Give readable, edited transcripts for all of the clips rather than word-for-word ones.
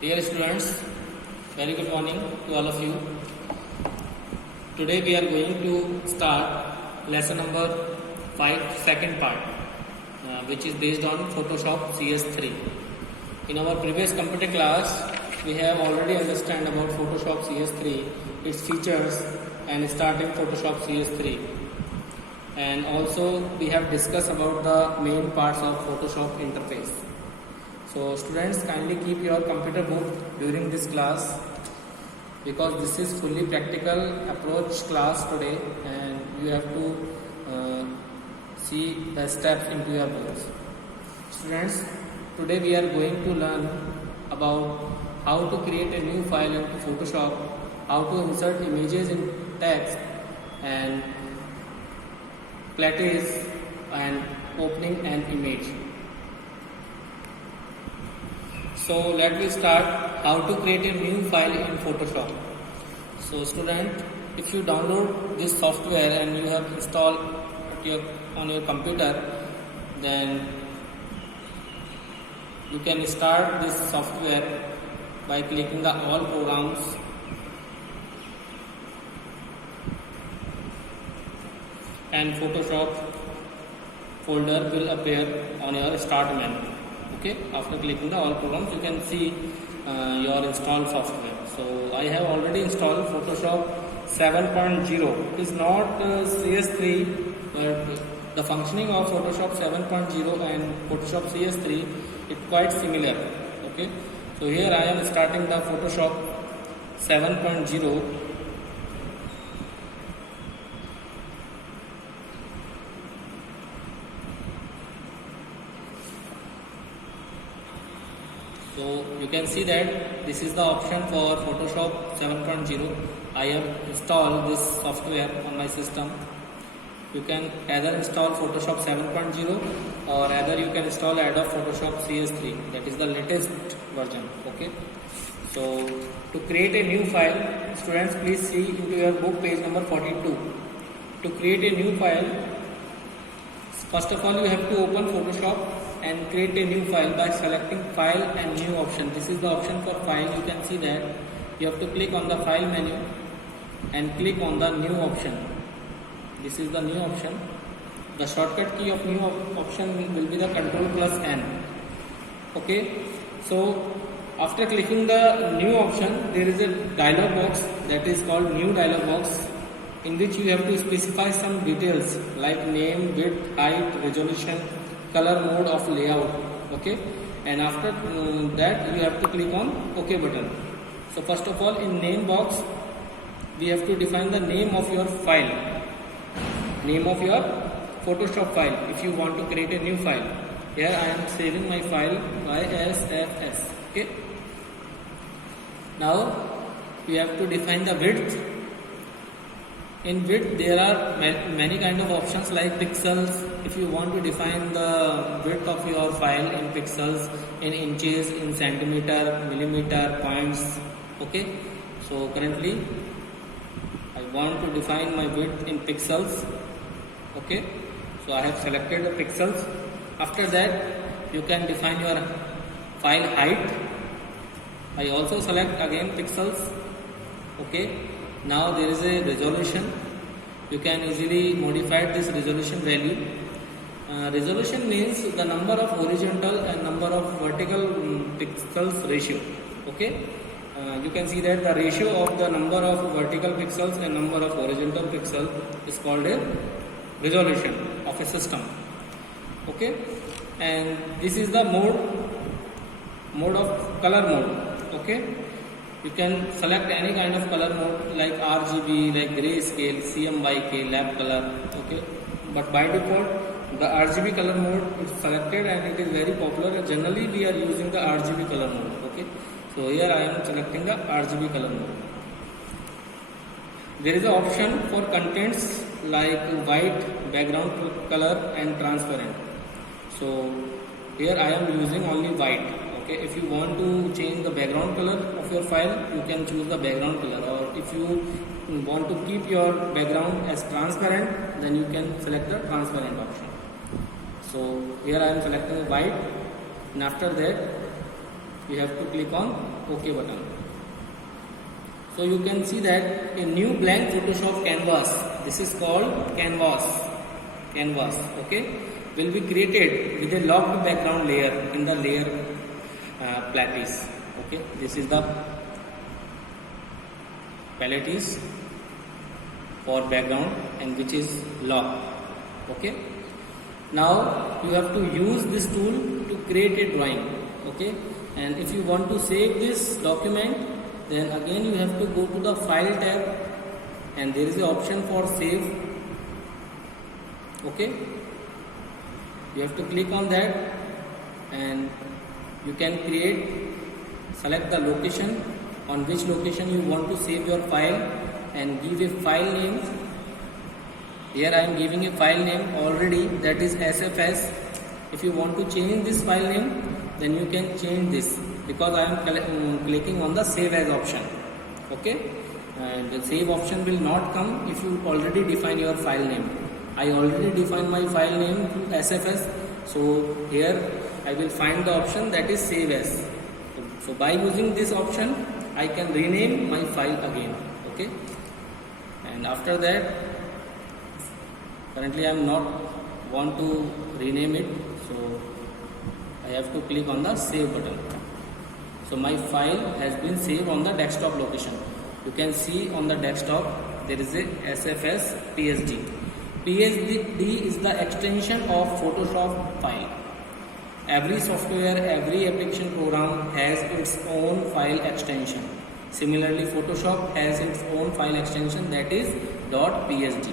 Dear students, very good morning to all of you. Today we are going to start lesson number 5, second part, which is based on Photoshop CS3. In our previous computer class, we have already understand about Photoshop CS3, its features, and starting Photoshop CS3. And also we have discussed about the main parts of Photoshop interface. So students, kindly keep your computer book during this class because this is fully practical approach class today and you have to see the steps into your books. Students, today we are going to learn about how to create a new file into Photoshop, how to insert images in text and plates and opening an image. So let me start how to create a new file in Photoshop. So student, if you download this software and you have installed on your computer, then you can start this software by clicking the all programs and Photoshop folder will appear on your start menu. Okay, after clicking the all programs, you can see your installed software. So I have already installed Photoshop 7.0. It is not CS3, but the functioning of Photoshop 7.0 and Photoshop CS3 is quite similar. Okay, so here I am starting the Photoshop 7.0. So you can see that this is the option for Photoshop 7.0. I have installed this software on my system. You can either install Photoshop 7.0 or either you can install Adobe Photoshop CS3, that is the latest version. Okay. So to create a new file, students, please see into your book page number 42. To create a new file, first of all you have to open Photoshop and create a new file by selecting file and new option. This is the option for file. You can see that you have to click on the file menu and click on the new option. This is the new option. The shortcut key of new option will be the Ctrl+N. Okay, so after clicking the new option, there is a dialog box that is called new dialog box, in which you have to specify some details like name, width, height, resolution, color, mode of layout. Okay, and after that you have to click on OK button. So first of all, in name box we have to define the name of your file, name of your Photoshop file. If you want to create a new file, here I am saving my file by SFS. Okay, now you have to define the width. In width there are many kind of options like pixels. If you want to define the width of your file in pixels, in inches, in centimeter, millimeter, points. Okay, so currently I want to define my width in pixels. Okay, so I have selected the pixels. After that you can define your file height. I also select again pixels. Okay, now there is a resolution. You can easily modify this resolution value. Resolution means the number of horizontal and number of vertical pixels ratio. Okay, you can see that the ratio of the number of vertical pixels and number of horizontal pixels is called a resolution of a system. Okay, and this is the mode of color mode. Okay, you can select any kind of color mode like RGB, like grayscale, CMYK, lap color. Okay, but by default the RGB color mode is selected and it is very popular. Generally we are using the RGB color mode. Okay, so here I am selecting the RGB color mode. There is an option for contents like white, background color and transparent. So here I am using only white. Okay, if you want to change the background color of your file, you can choose the background color, or if you want to keep your background as transparent, then you can select the transparent option. So here I am selecting white, and after that you have to click on OK button. So you can see that a new blank Photoshop canvas, this is called canvas, okay, will be created with a locked background layer in the layer lattice. Okay, this is the lattice for background and which is locked. Okay, now you have to use this tool to create a drawing. Okay, and if you want to save this document, then again you have to go to the file tab and there is an option for save. Okay, you have to click on that and you can select the location on which location you want to save your file and give a file name. Here I am giving a file name already, that is SFS. If you want to change this file name, then you can change this, because I am clicking on the save as option. Okay, and the save option will not come if you already define your file name. I already defined my file name to SFS, so here I will find the option that is save as. So by using this option I can rename my file again. Okay, and after that, currently I am not want to rename it, so I have to click on the save button. So my file has been saved on the desktop location. You can see on the desktop there is a SFS PSD. PSD is the extension of Photoshop file. Every software, every application program has its own file extension. Similarly, Photoshop has its own file extension, that is .psd.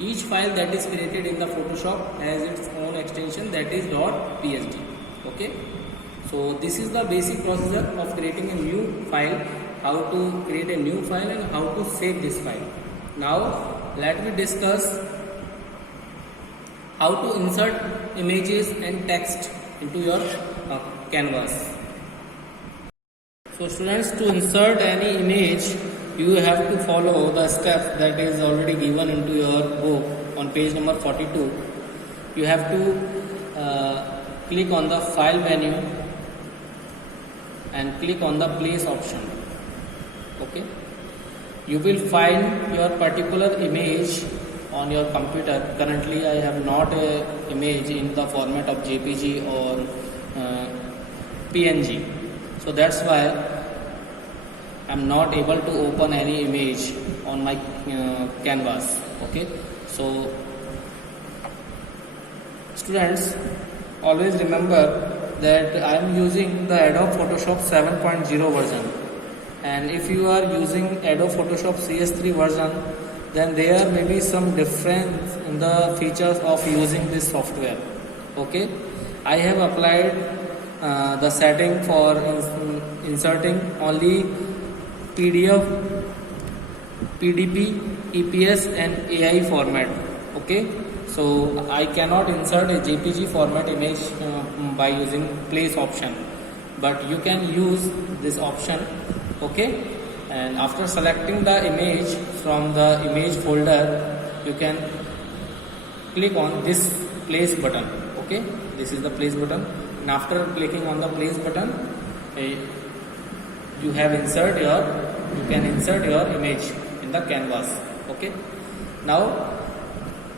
Each file that is created in the Photoshop has its own extension, that is .psd. Okay, so this is the basic procedure of creating a new file, how to create a new file and how to save this file. Now let me discuss how to insert images and text into your canvas. So students, to insert any image, you have to follow the steps that is already given into your book on page number 42. You have to click on the file menu and click on the place option. Okay, you will find your particular image on your computer. Currently I have not a image in the format of JPG or PNG, so that's why I am not able to open any image on my canvas. Okay, so students, always remember that I am using the Adobe Photoshop 7.0 version, and if you are using Adobe Photoshop CS3 version, then there may be some difference in the features of using this software. Okay, I have applied the setting for inserting only PDF, PDP, EPS and AI format. Okay, so I cannot insert a JPG format image by using place option, but you can use this option. Okay, and after selecting the image from the image folder, you can click on this place button. Okay, this is the place button, and after clicking on the place button, you can insert your image in the canvas. Okay, now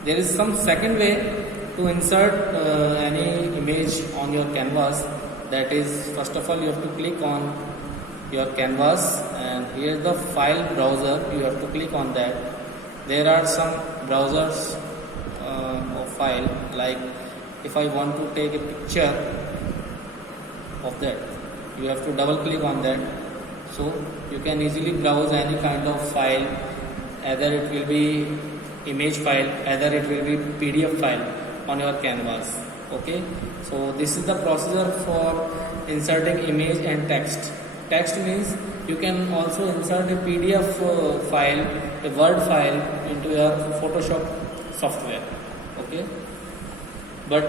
there is some second way to insert any image on your canvas. That is, first of all, you have to click on your canvas, and here the file browser, you have to click on that. There are some browsers of file, like if I want to take a picture of that, you have to double click on that. So you can easily browse any kind of file, either it will be image file, either it will be PDF file on your canvas. Okay, so this is the procedure for inserting image and text. Text means you can also insert a PDF file, a Word file into your Photoshop software. Okay, but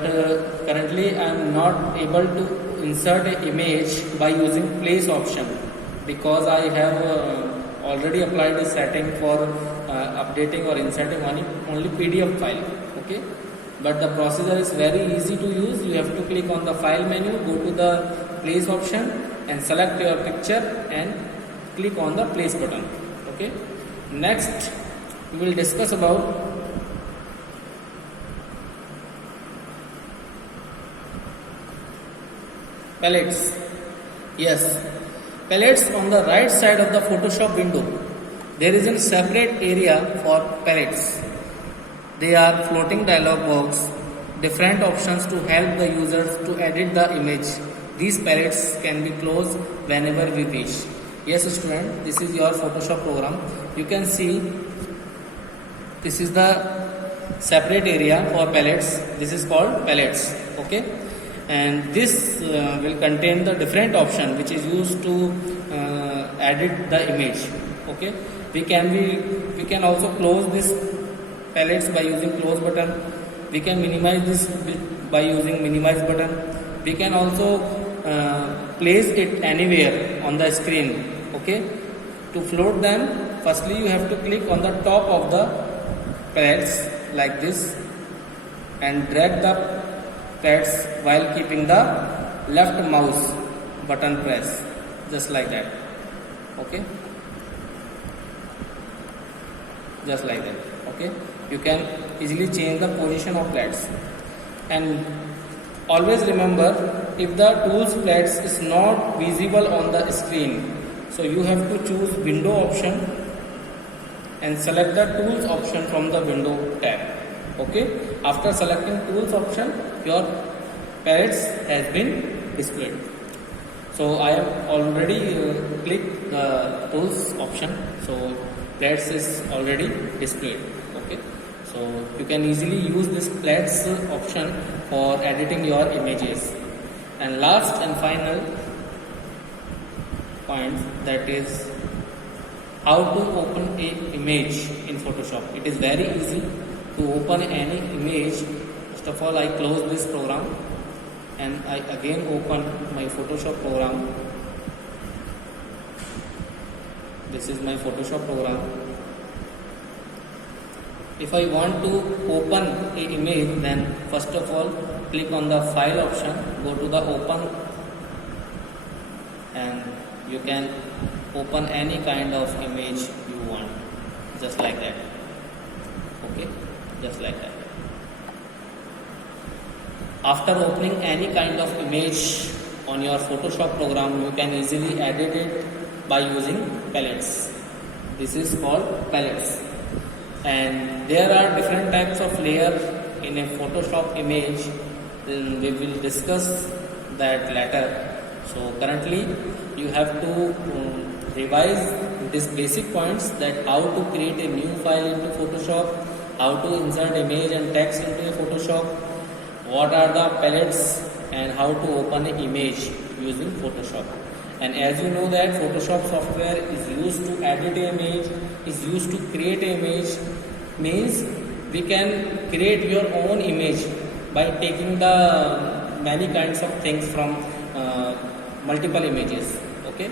currently I am not able to insert an image by using place option, because I have already applied a setting for updating or inserting only PDF file. Okay, but the procedure is very easy to use. You have to click on the file menu, go to the place option and select your picture and click on the place button. Okay. Next we will discuss about palettes. Yes, palettes on the right side of the Photoshop window. There is a separate area for palettes. They are floating dialog box, different options to help the users to edit the image. These palettes can be closed whenever we wish. Yes student, this is your Photoshop program. You can see this is the separate area for palettes. This is called palettes. Okay, and this will contain the different option which is used to edit the image. Okay, we can also close this palettes by using close button. We can minimize this by using minimize button. We can also place it anywhere on the screen. Okay, to float them, firstly you have to click on the top of the palettes like this and drag the palettes while keeping the left mouse button press, just like that. Okay, just like that. Okay, you can easily change the position of palettes. And always remember, if the tools palettes is not visible on the screen, so you have to choose window option and select the tools option from the window tab. Okay, after selecting tools option, your palettes has been displayed. So I have already clicked the tools option, so palettes is already displayed. Okay, so you can easily use this palettes option for editing your images. And last and final point, that is how to open a image in Photoshop. It is very easy to open any image. First of all, I close this program and I again open my Photoshop program. This is my Photoshop program. If I want to open a image, then first of all click on the file option, go to the open, and you can open any kind of image you want, just like that. Okay, just like that. After opening any kind of image on your Photoshop program, you can easily edit it by using palettes. This is called palettes. And there are different types of layer in a Photoshop image. We will discuss that later. So currently you have to revise these basic points, that how to create a new file into Photoshop, how to insert image and text into a Photoshop, what are the palettes, and how to open an image using Photoshop. And as you know that Photoshop software is used to edit an image, is used to create an image, means we can create your own image by taking the many kinds of things from multiple images. Okay,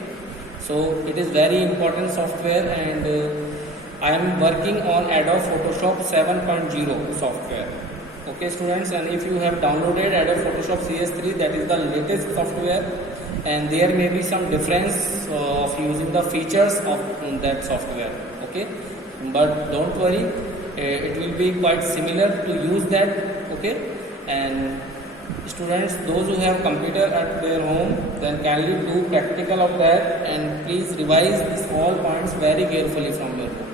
so it is very important software, and I am working on Adobe Photoshop 7.0 software. Okay students, and if you have downloaded Adobe Photoshop CS3, that is the latest software, and there may be some difference of using the features of that software. Okay, but don't worry, it will be quite similar to use that. Okay, and students, those who have computer at their home, then kindly do practical of that, and please revise these all points very carefully from your book.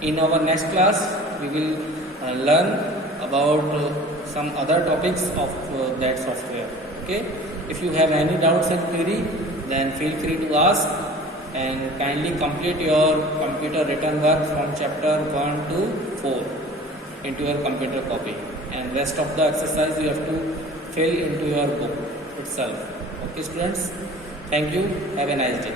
In our next class, we will learn about some other topics of that software. Okay, if you have any doubts and query, then feel free to ask, and kindly complete your computer written work from chapter 1 to 4 into your computer copy, and rest of the exercise you have to fill into your book itself. Okay students, thank you, have a nice day.